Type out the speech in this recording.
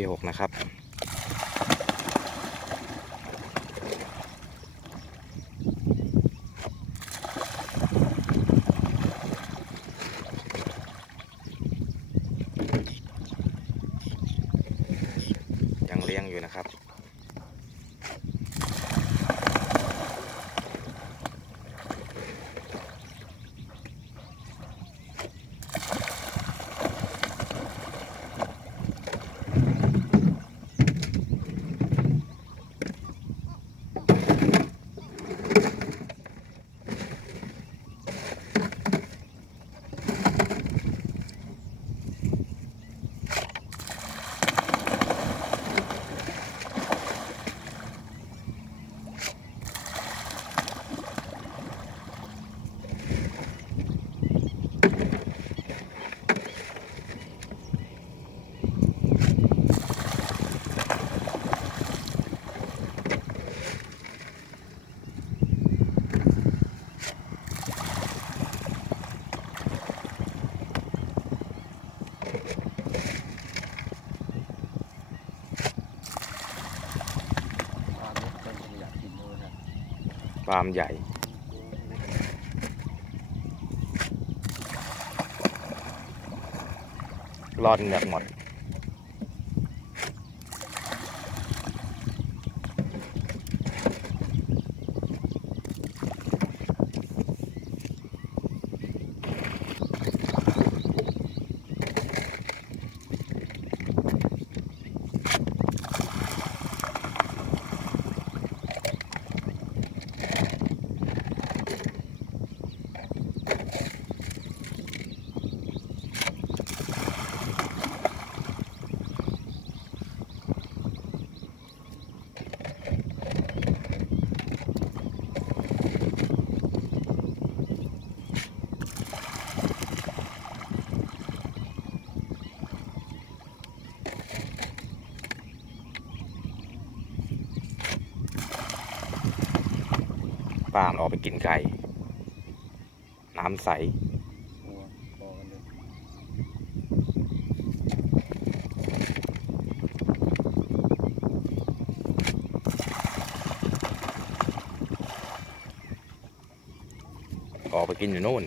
ที่หกนะครับยังเลี้ยงอยู่นะครับ ฟาร์มใหญ่ รอดแบบหมด ลามันออกไปกินไก่ น้ำใสออกไปกินอยู่โน่น